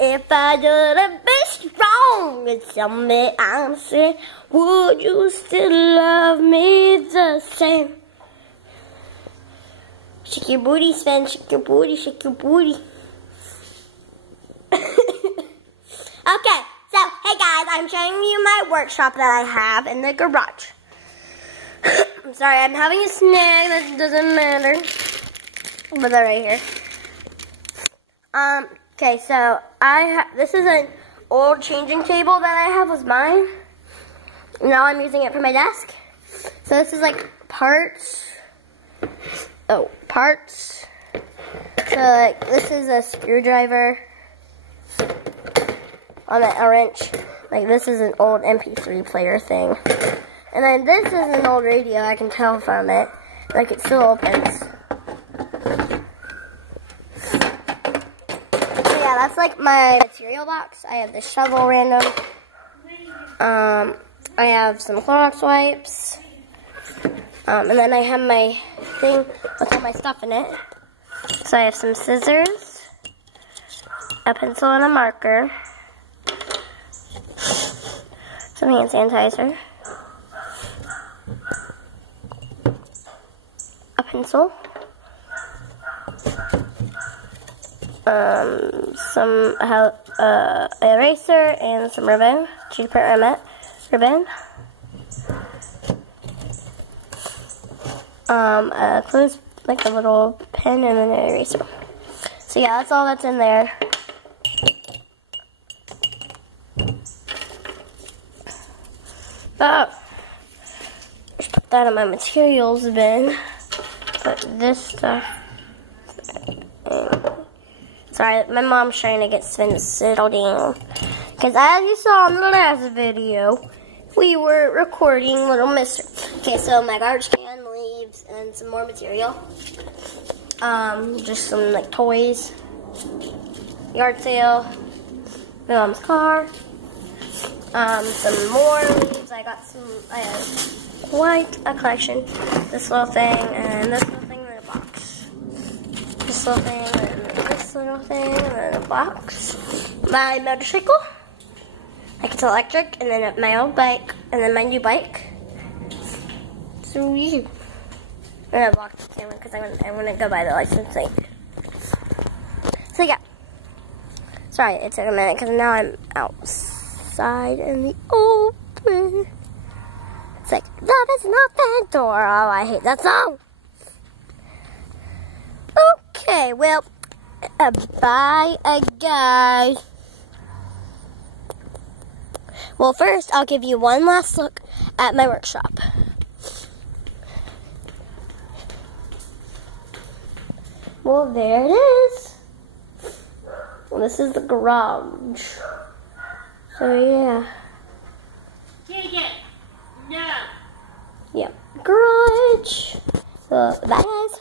If I didn't be strong and tell me honestly, would you still love me the same? Shake your booty, Sven, shake your booty, shake your booty. Okay, so, hey guys, I'm showing you my workshop that I have in the garage. I'm sorry, I'm having a snack, that doesn't matter. But they're right here. Okay, so this is an old changing table that I have was mine. Now I'm using it for my desk. So this is like parts. Oh, parts. So like this is a screwdriver on a wrench. Like this is an old MP3 player thing. And then this is an old radio, I can tell from it. Like it still opens. Yeah, that's like my material box. I have the shovel random. I have some Clorox wipes. And then I have my thing with all my stuff in it. So I have some scissors, a pencil and a marker, some hand sanitizer, a pencil, some eraser and some ribbon, cheaper ribbon, close like a little pen and then an eraser. So yeah, that's all that's in there. Oh, just put that in my materials bin. Put this stuff in. Sorry, my mom's trying to get Sven to settle down. Because as you saw in the last video, we were recording Little Mister. Okay, so my garbage can, leaves, and some more material. Just some like toys. Yard sale. My mom's car. Some more leaves. I have quite a collection. This little thing, and this little thing in a box. This little thing, and this little thing, and then a box. My motorcycle. Like it's electric, and then my old bike, and then my new bike. So weird. I'm gonna block the camera because I want to go by the license plate. So yeah. Sorry, it took a minute because now I'm outside in the open. It's like, love is an open door. Oh, I hate that song. Okay, well, bye, guys. Well, first, I'll give you one last look at my workshop. Well, there it is. Well, this is the garage. So, yeah. Take it. No. Yep. Garage. So, bye, guys.